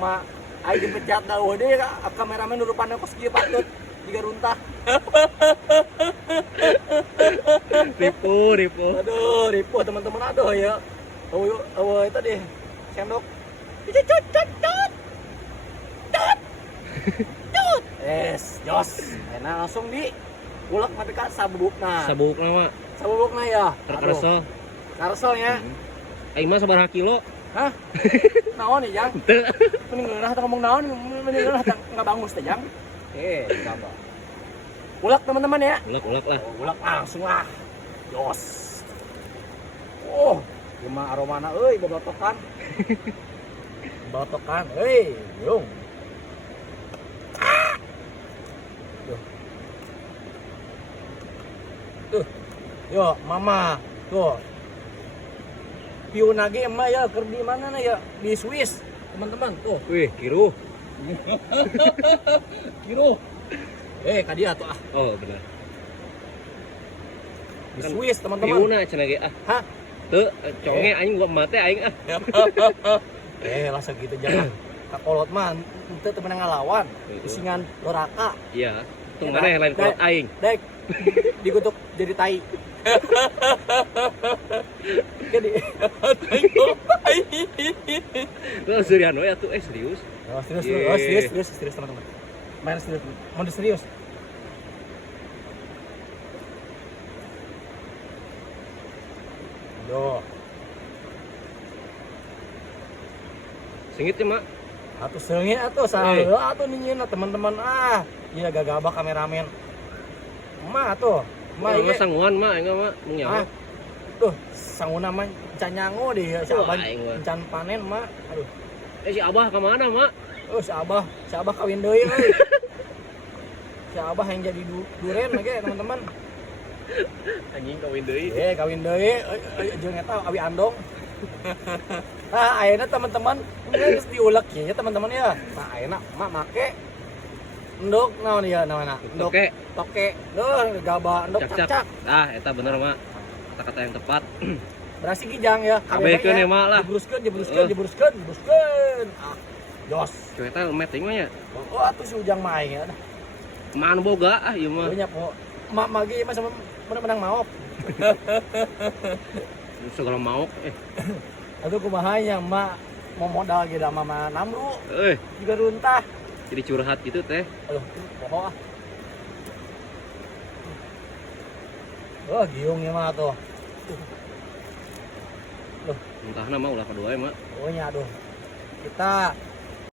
mah ayo dipecat dah deh kameramen urupannya kos kieu patut tiga runtah. Ripu. Aduh, ribu teman-teman aduh ya. Itu deh sendok. Cut. Jos. Enak langsung di ulek mati ka sabubukna. Sabukna Ya. terkerso. Karso ya. Aing mah sabaraha kilo? Hah? Naon nih, Jang? Teu. Mending ngeunah teh ngomong naon, mending ngeunah teh ngabangus teh, Jang. Coba. Ulek teman-teman ya. Ulek lah. Ulek langsung lah. Jos. Oh, gimana aromana euy bobotokan. Bobotokan, yung. Yo, mama, tuh. Piu nage emang ya, ker di mana ya? Di Swiss, teman-teman. Tuh. Wih, kiru. Kiro. Kadia tuh ah. Oh, benar. Di Swiss, teman-teman. Piuna cenah ge ah. Hah? Teu, conge aing gua mah teh aing ah. Lah segitu jangan. Kakolot mah teu teu menang ngalawan. Isingan doraka. Iya. Tung maneh lain kolot aing. Dek. Dikutuk jadi tai. Jadi tai. Lu serius we atuh serius. Serius teman-teman. Main serius. Mau serius. Yo. Singit ya, Mak. Atuh seungit atuh saha atuh ninyeuna teman-teman ah. Iya gagabah kameramen. Mah tuh. Mah Mah sanguan mah enggak mah munyaho. Tuh, sanguna mah can nyango deh si Abah. Can panen mah. Aduh. Si Abah ka mana, Mak? Oh, si Abah kawin deui euy. Si Abah yang jadi duren lagi teman-teman. Anjing kawin deui. Kawin deui jeung eta awi andong. Ayeuna teman-teman geus diulek ya teman-teman ya. Nah, ayeuna mak make endok naon ya namana? Toke. Duh, gaba endok cak-cak. Ah, eta bener, Mak. Kata-kata yang tepat. Berasi kijang ya. Kabehkeun ya, Mak lah. Jebruskeun. Ah, jos. Eta lemet ting mah ya. Oh, atuh si Ujang mah aing ya. Man boga ah ieu mah. Nya po. Mak magi mah sama menang maok. Segala maok Aduh kumaha nya mak mau modal ge da mama namru. Juga runtah. Jadi curhat gitu teh. Aduh, poho ah. Oh, giung ya mah tuh. Entahna mah ulah kedua ya, Mak. Oh nya aduh. Kita